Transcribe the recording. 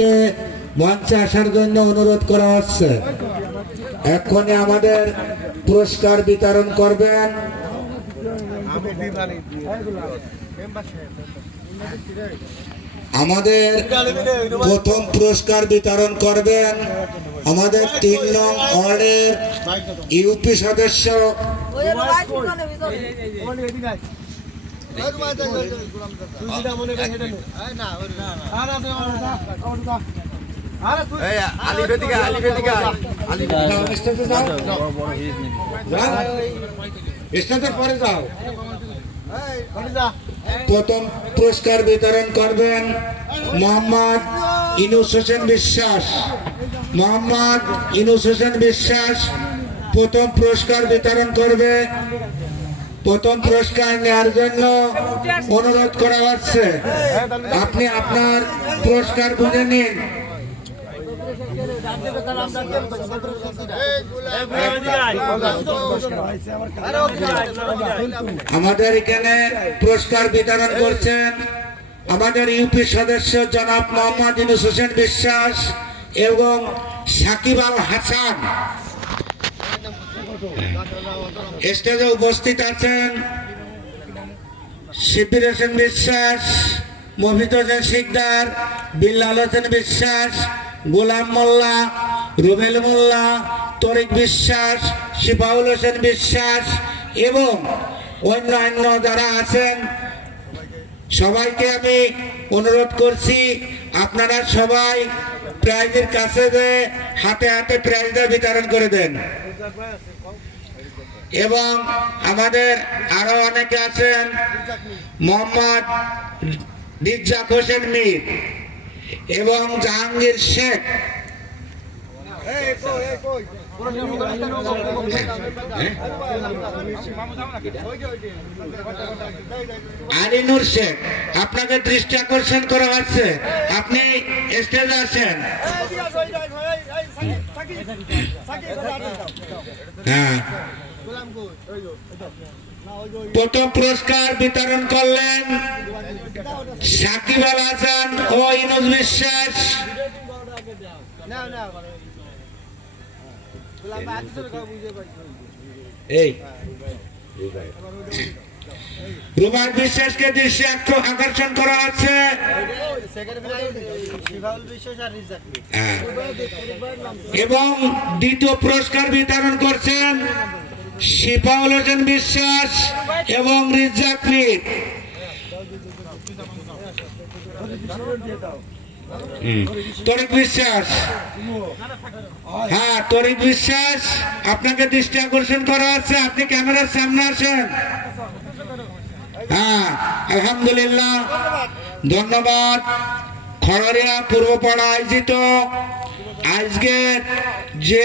বিশ্বাসকে মঞ্চে আসার জন্য অনুরোধ করা হচ্ছে। এক্ষুনি আমাদের পুরস্কার বিতরণ করবেন আমাদের প্রথম পুরস্কার বিতরণ করবেন আমাদের 3 নং ওয়ার্ডের ইউপি সদস্য প্রথম পুরস্কার বিতরণ করবেন মোহাম্মদ ইনুস হোসেন বিশ্বাস। মোহাম্মদ ইনুস হোসেন বিশ্বাস প্রথম পুরস্কার বিতরণ করবে। প্রথম পুরস্কার নেওয়ার জন্য অনুরোধ করা হচ্ছে। আপনি আপনার পুরস্কার বুঝে নিন। আমাদের এখানে পুরস্কার বিতরণ করছেন আমাদের ইউপি সদস্য জনাব মোহাম্মদ ইনুস হোসেন বিশ্বাস এবং সাকিব আল হাসান। স্টেজে উপস্থিত আছেন শিবির হোসেন বিশ্বাস, মফিজ হোসেন শিকদার, বিল্লাল হোসেন বিশ্বাস, গোলাম মোল্লা, রুবেল মোল্লা, তরিক বিশ্বাস, শিফাউল হোসেন বিশ্বাস এবং অন্যান্য যারা আছেন সবাইকে আমি অনুরোধ করছি আপনারা সবাই প্রাইজের কাছে যে হাতে হাতে প্রাইজটা বিতরণ করে দেন। এবং আমাদের আরো অনেকে আছেন মোহাম্মদ রিজ্জাক হোসেন মীর এবং জাহাঙ্গীর শেখ আলিনুর শেখ। আপনাকে দৃষ্টি আকর্ষণ করা হচ্ছে, আপনি স্টেজে আসেন। হ্যাঁ, প্রথম পুরস্কার বিতরণ করলেন সাকিব আল হাসান ও ইনুস বিশ্বাস। রুমান বিশ্বাসকে দৃষ্টি আকর্ষণ করা হচ্ছে এবং দ্বিতীয় পুরস্কার বিতরণ করছেন শিফাউল হোসেন বিশ্বাস এবং রিজ্জাক মীর। তরিক বিশ্বাস, হ্যাঁ তরিক বিশ্বাস, আপনাকে দৃষ্টি আকর্ষণ করা হচ্ছে, আপনি ক্যামেরার সামনে আসেন। হ্যাঁ, আলহামদুলিল্লাহ, ধন্যবাদ। খড়রিয়া পূর্বপাড়া আয়োজিত আজকে যে